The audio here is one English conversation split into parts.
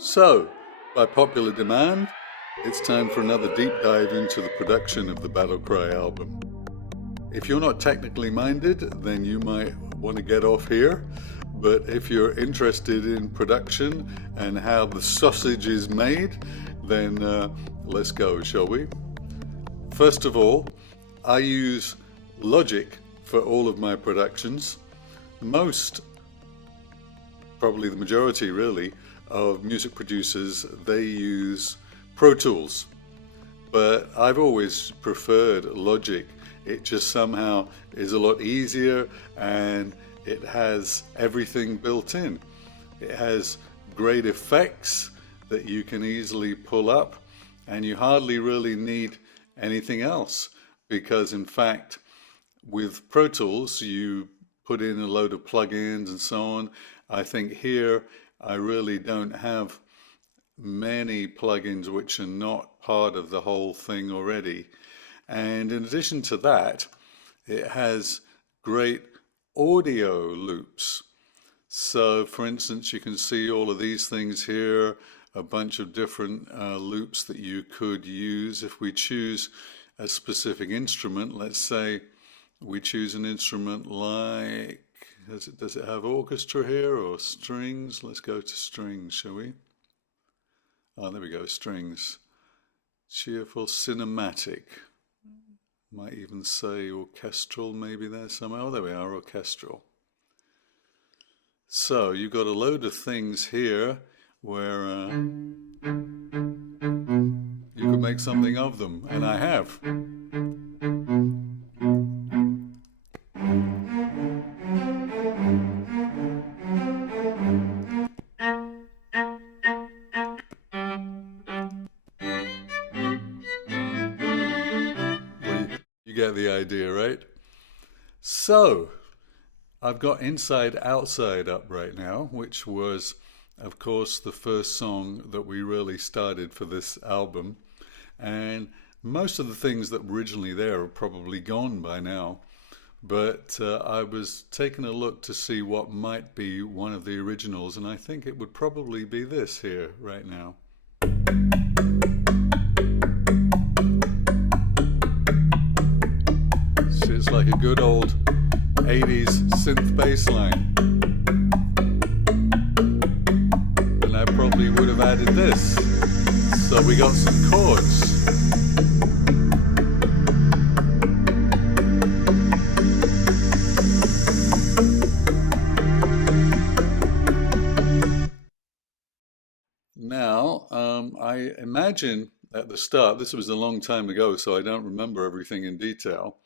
So, by popular demand, it's time for another deep dive into the production of the Battle Cry album. If you're not technically minded, then you might want to get off here. But if you're interested in production and how the sausage is made, then let's go, shall we? First of all, I use Logic for all of my productions. Most, probably the majority really, of music producers, they use Pro Tools. But I've always preferred Logic. It just somehow is a lot easier and it has everything built in. It has great effects that you can easily pull up, and you hardly really need anything else, because in fact with Pro Tools you put in a load of plugins and so on. I think here I really don't have many plugins which are not part of the whole thing already. And in addition to that, it has great audio loops. So for instance, you can see all of these things here, a bunch of different loops that you could use. If we choose a specific instrument, let's say we choose an instrument like, does it have orchestra here or strings? Let's go to strings, shall we? Oh, there we go, strings. Cheerful, cinematic. Might even say orchestral maybe there somewhere. Oh, there we are, orchestral. So you've got a load of things here where you could make something of them, and I have. You get the idea, right? So, I've got Inside Outside up right now, which was, of course, the first song that we really started for this album. And most of the things that were originally there are probably gone by now. But I was taking a look to see what might be one of the originals, and I think it would probably be this here right now. So it's like a good old 80s synth bass line. And I probably would have added this. So we got some chords. Now, I imagine at the start, this was a long time ago, so I don't remember everything in detail,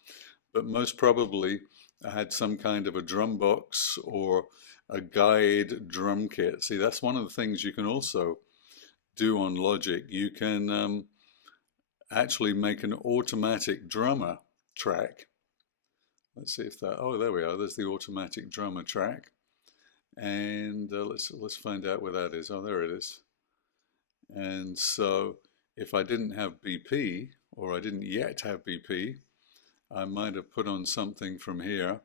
but most probably I had some kind of a drum box or a guide drum kit. See, that's one of the things you can also do on Logic. You can actually make an automatic drummer track. Let's see if that, oh, there we are, there's the automatic drummer track. And let's find out where that is. Oh, there it is. And so if I didn't have BP, or I didn't yet have BP, I might have put on something from here,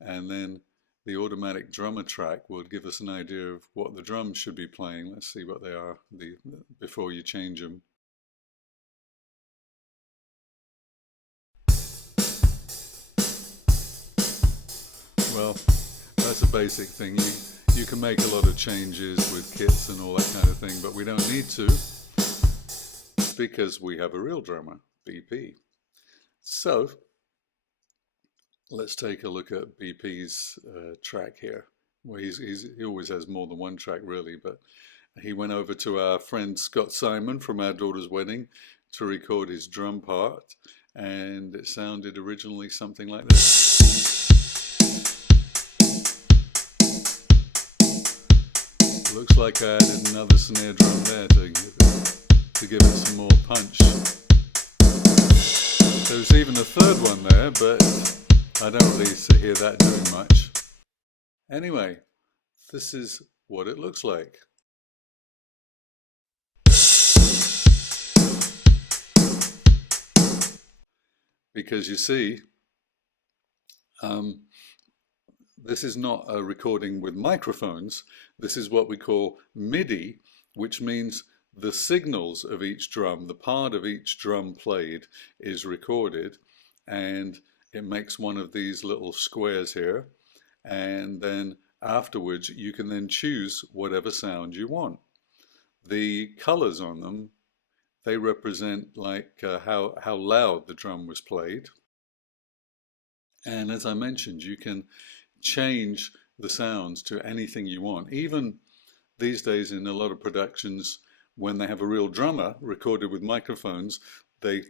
and then the automatic drummer track would give us an idea of what the drums should be playing. Let's see what they are before you change them. Well, that's a basic thing. You can make a lot of changes with kits and all that kind of thing, but we don't need to because we have a real drummer, BP. So let's take a look at BP's track here. Well, he always has more than one track really, but he went over to our friend Scott Simon from Our Daughter's Wedding to record his drum part, and it sounded originally something like this. Looks like I added another snare drum there to give it some more punch. There's even a third one there, but I don't really hear that doing much. Anyway, this is what it looks like. Because you see, this is not a recording with microphones. This is what we call MIDI, which means the signals of each drum, the part of each drum played, is recorded, and it makes one of these little squares here, and then afterwards you can then choose whatever sound you want. The colors on them, they represent like how loud the drum was played. And as I mentioned, you can change the sounds to anything you want. Even these days in a lot of productions, when they have a real drummer recorded with microphones, they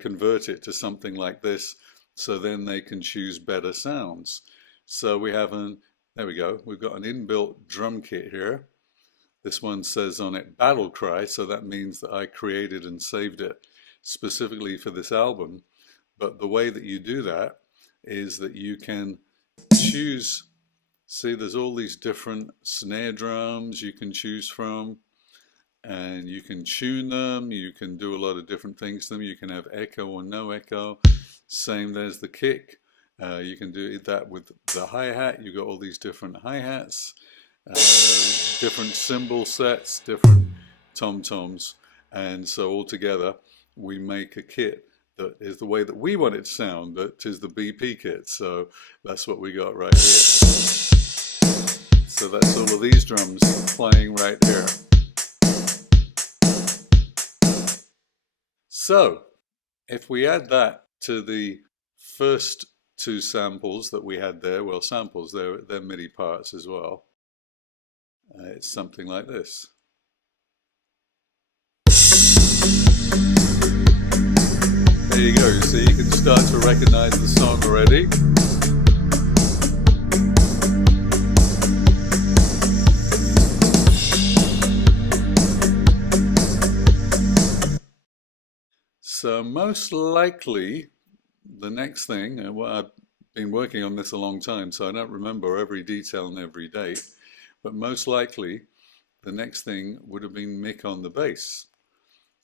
convert it to something like this, so then they can choose better sounds. So we have there we go, we've got an inbuilt drum kit here. This one says on it Battle Cry, so that means that I created and saved it specifically for this album. But the way that you do that is that you can choose, see there's all these different snare drums you can choose from, and you can tune them, you can do a lot of different things to them. You can have echo or no echo. Same, there's the kick. You can do that with the hi-hat. You've got all these different hi-hats, different cymbal sets, different tom-toms, and so all together we make a kit that is the way that we want it to sound, that is the BP kit. So that's what we got right here. So that's all of these drums playing right here. So if we add that to the first two samples that we had there, well, samples, they're MIDI parts as well. It's something like this. There you go, so you can start to recognize the song already. So most likely, the next thing, well, I've been working on this a long time, so I don't remember every detail and every date, but most likely the next thing would have been Mick on the bass.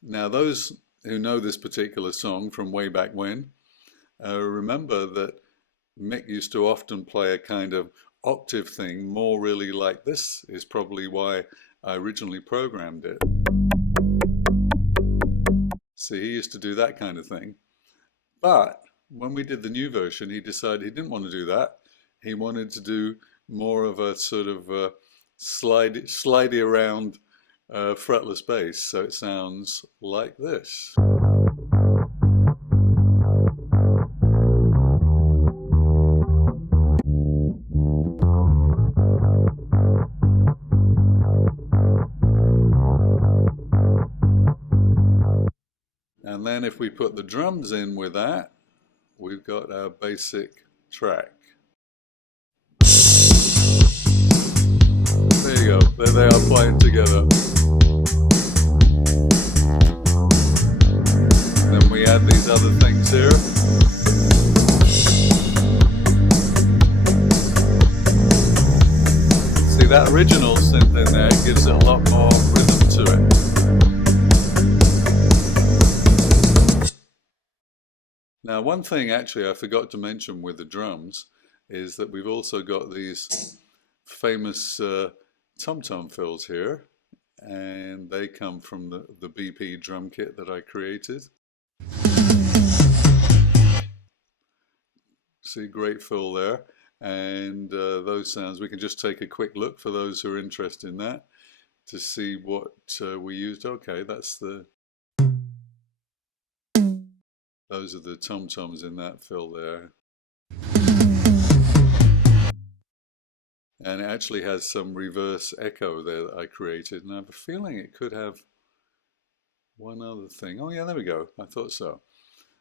Now those who know this particular song from way back when, remember that Mick used to often play a kind of octave thing, more really like this, is probably why I originally programmed it. See, he used to do that kind of thing. But when we did the new version, he decided he didn't want to do that. He wanted to do more of a sort of slidey around fretless bass, so it sounds like this. And then if we put the drums in with that, we've got our basic track. There you go, there they are playing together. Then we add these other things here. See, that original synth in there gives it a lot more rhythm to it. Now, one thing actually I forgot to mention with the drums is that we've also got these famous tom-tom fills here, and they come from the BP drum kit that I created. See, great fill there, and those sounds, we can just take a quick look for those who are interested in that to see what we used. Okay, that's those are the tom-toms in that fill there. And it actually has some reverse echo there that I created, and I have a feeling it could have one other thing. Oh yeah, there we go, I thought so.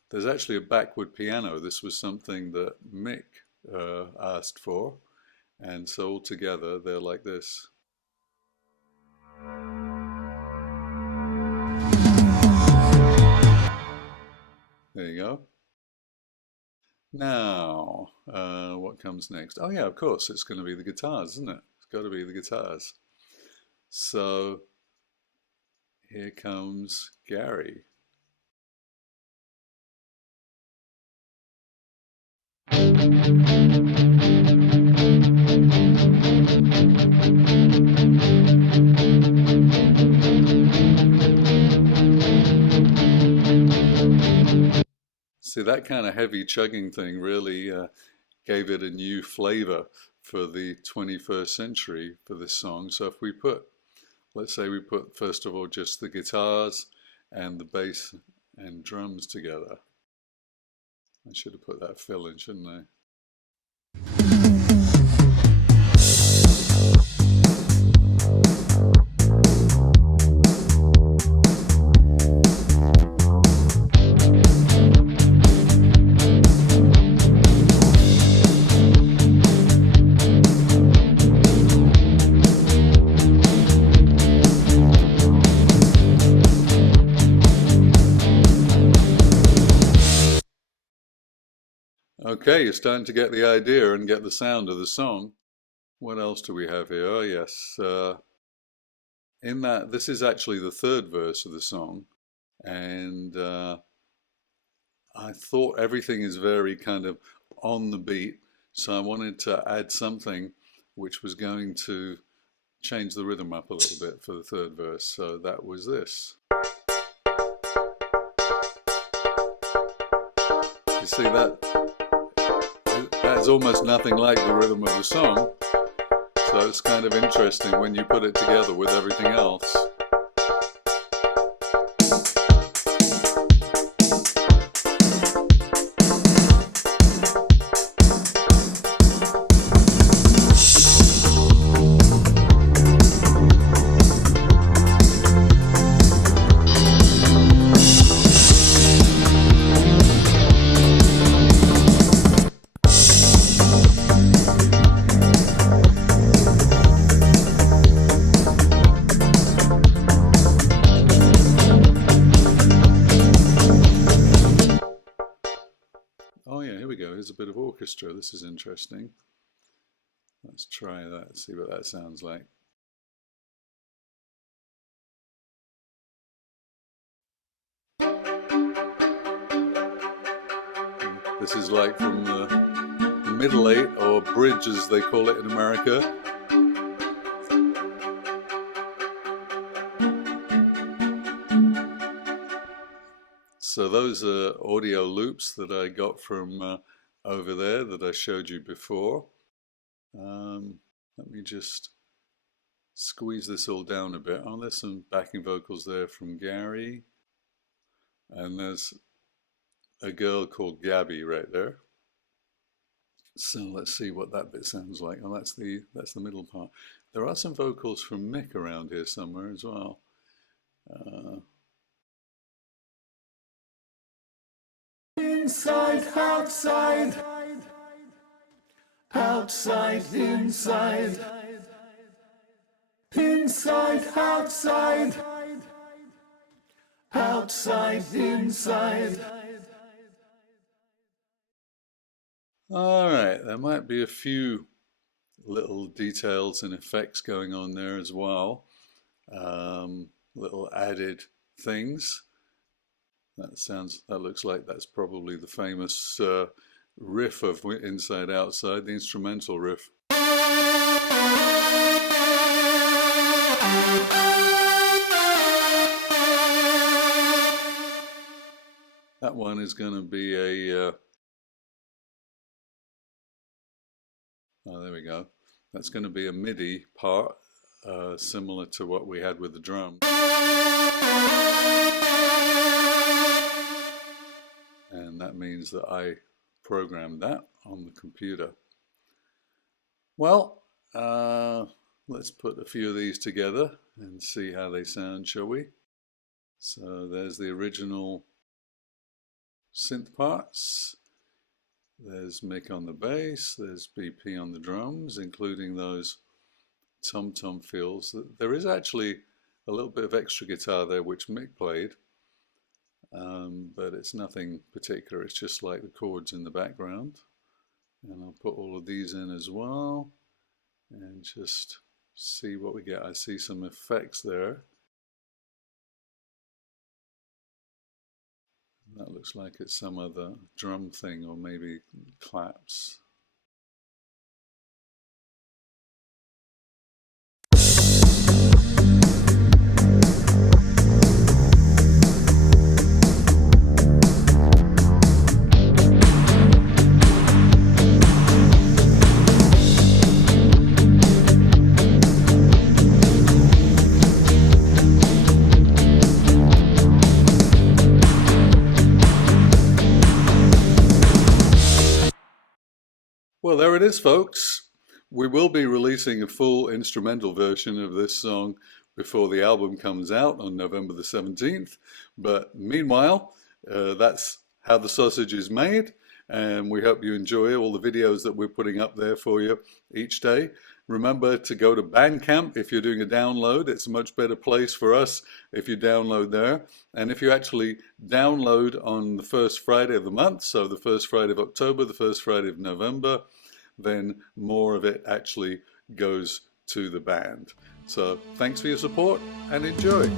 There's actually a backward piano. This was something that Mick asked for, and so all together they're like this. There you go. Now, what comes next? Oh yeah, of course, it's going to be the guitars, isn't it? It's got to be the guitars. So here comes Gary. See, that kind of heavy chugging thing really gave it a new flavor for the 21st century for this song. So if we put, let's say we put first of all just the guitars and the bass and drums together. I should have put that fill in, shouldn't I? Okay, you're starting to get the idea and get the sound of the song. What else do we have here? Oh yes, in that, this is actually the third verse of the song, and I thought everything is very kind of on the beat, so I wanted to add something which was going to change the rhythm up a little bit for the third verse, so that was this. You see that? That's almost nothing like the rhythm of the song, so it's kind of interesting when you put it together with everything else. Oh yeah, here we go. Here's a bit of orchestra. This is interesting. Let's try that, see what that sounds like. This is like from the middle eight, or bridge as they call it in America. So those are audio loops that I got from over there that I showed you before. Let me just squeeze this all down a bit. Oh, there's some backing vocals there from Gary. And there's a girl called Gabby right there. So let's see what that bit sounds like. Oh, that's the middle part. There are some vocals from Mick around here somewhere as well. Inside, outside, outside, inside, inside, outside, outside, inside. All right, there might be a few little details and effects going on there as well. Little added things. That looks like that's probably the famous riff of Inside Outside, the instrumental riff. That one is going to be a oh, there we go. That's going to be a MIDI part, similar to what we had with the drum. And that means that I programmed that on the computer. Well, let's put a few of these together and see how they sound, shall we? So there's the original synth parts. There's Mick on the bass. There's BP on the drums, including those tom-tom fills. There is actually a little bit of extra guitar there, which Mick played. But it's nothing particular, it's just like the chords in the background. And I'll put all of these in as well and just see what we get. I see some effects there. That looks like it's some other drum thing, or maybe claps. it is, folks. We will be releasing a full instrumental version of this song before the album comes out on November the 17th. But meanwhile, that's how the sausage is made. And we hope you enjoy all the videos that we're putting up there for you each day. Remember to go to Bandcamp if you're doing a download. It's a much better place for us if you download there. And if you actually download on the first Friday of the month, so the first Friday of October, the first Friday of November, then more of it actually goes to the band. So thanks for your support and enjoy.